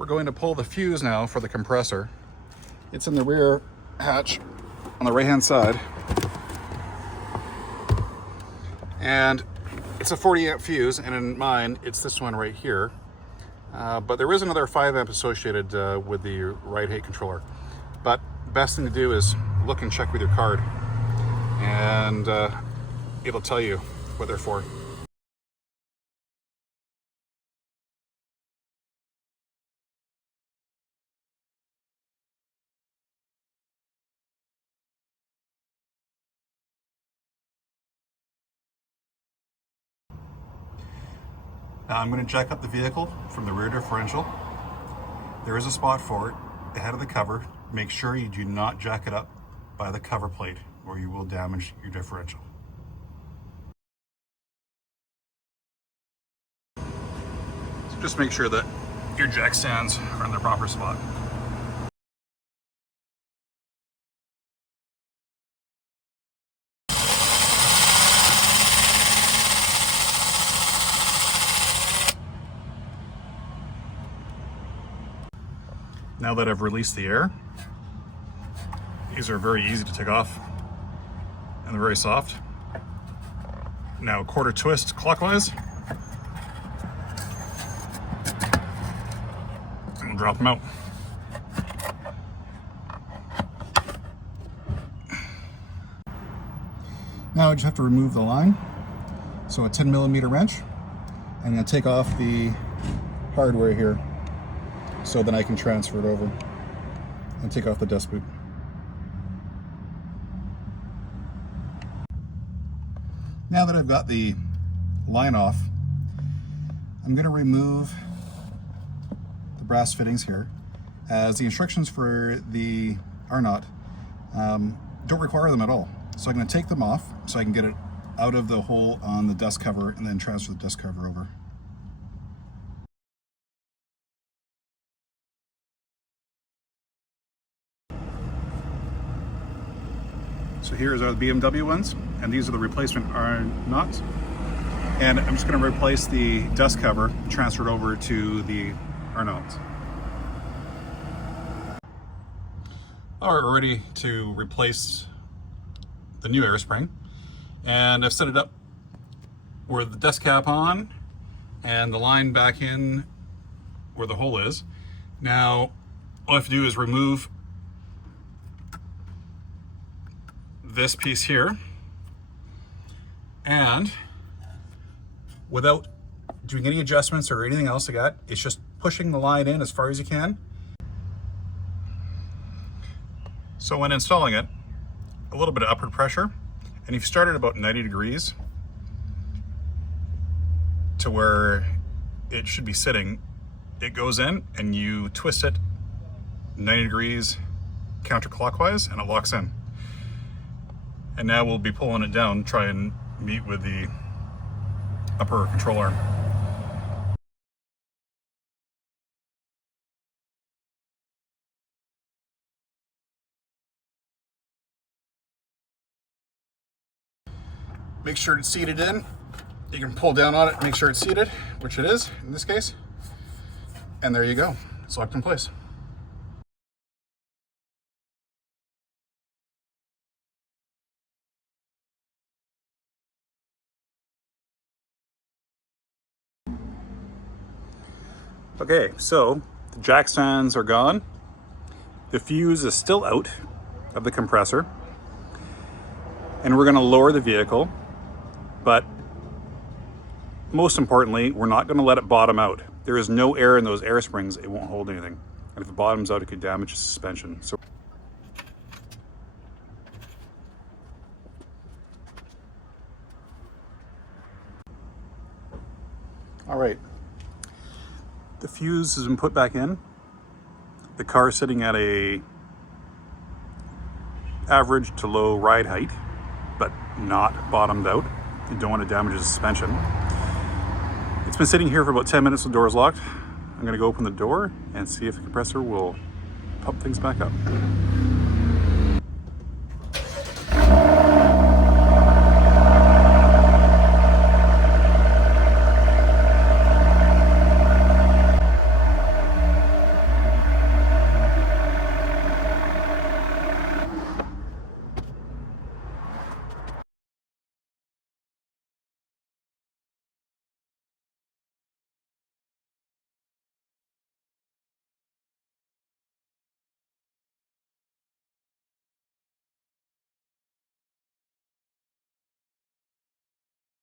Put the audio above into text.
We're going to pull the fuse now for the compressor. It's in the rear hatch on the right hand side. And it's a 40 amp fuse, and in mine, it's this one right here. But there is another 5 amp associated with the ride height controller. But best thing to do is look and check with your card, and it'll tell you what they're for. Now I'm going to jack up the vehicle from the rear differential. There is a spot for it ahead of the cover. Make sure you do not jack it up by the cover plate or you will damage your differential. So just make sure that your jack stands are in the proper spot. Now that I've released the air, these are very easy to take off and they're very soft. Now quarter twist clockwise and we'll drop them out. Now I just have to remove the line. So a 10mm wrench. I'm going to take off the hardware here, so then I can transfer it over and take off the dust boot. Now that I've got the line off, I'm going to remove the brass fittings here, as the instructions for the R-Knot don't require them at all. So I'm going to take them off so I can get it out of the hole on the dust cover and then transfer the dust cover over. So here's our BMW ones, and these are the replacement R-Knots. And I'm just going to replace the dust cover, transfer it over to the R-Knots. All right, we're ready to replace the new air spring. And I've set it up with the dust cap on and the line back in where the hole is. Now, all I have to do is remove this piece here, and without doing any adjustments or anything else I got, it's just pushing the line in as far as you can. So when installing it, a little bit of upward pressure, and if you start at about 90 degrees to where it should be sitting, it goes in and you twist it 90 degrees counterclockwise and it locks in. And now we'll be pulling it down, try and meet with the upper control arm. Make sure it's seated in. You can pull down on it, make sure it's seated, which it is in this case. And there you go, it's locked in place. Okay, so the jack stands are gone. The fuse is still out of the compressor. And we're gonna lower the vehicle, but most importantly, we're not gonna let it bottom out. There is no air in those air springs, it won't hold anything. And if it bottoms out, it could damage the suspension. So all right. The fuse has been put back in. The car is sitting at a average to low ride height, but not bottomed out. You don't want to damage the suspension. It's been sitting here for about 10 minutes, the door is locked. I'm gonna go open the door and see if the compressor will pump things back up.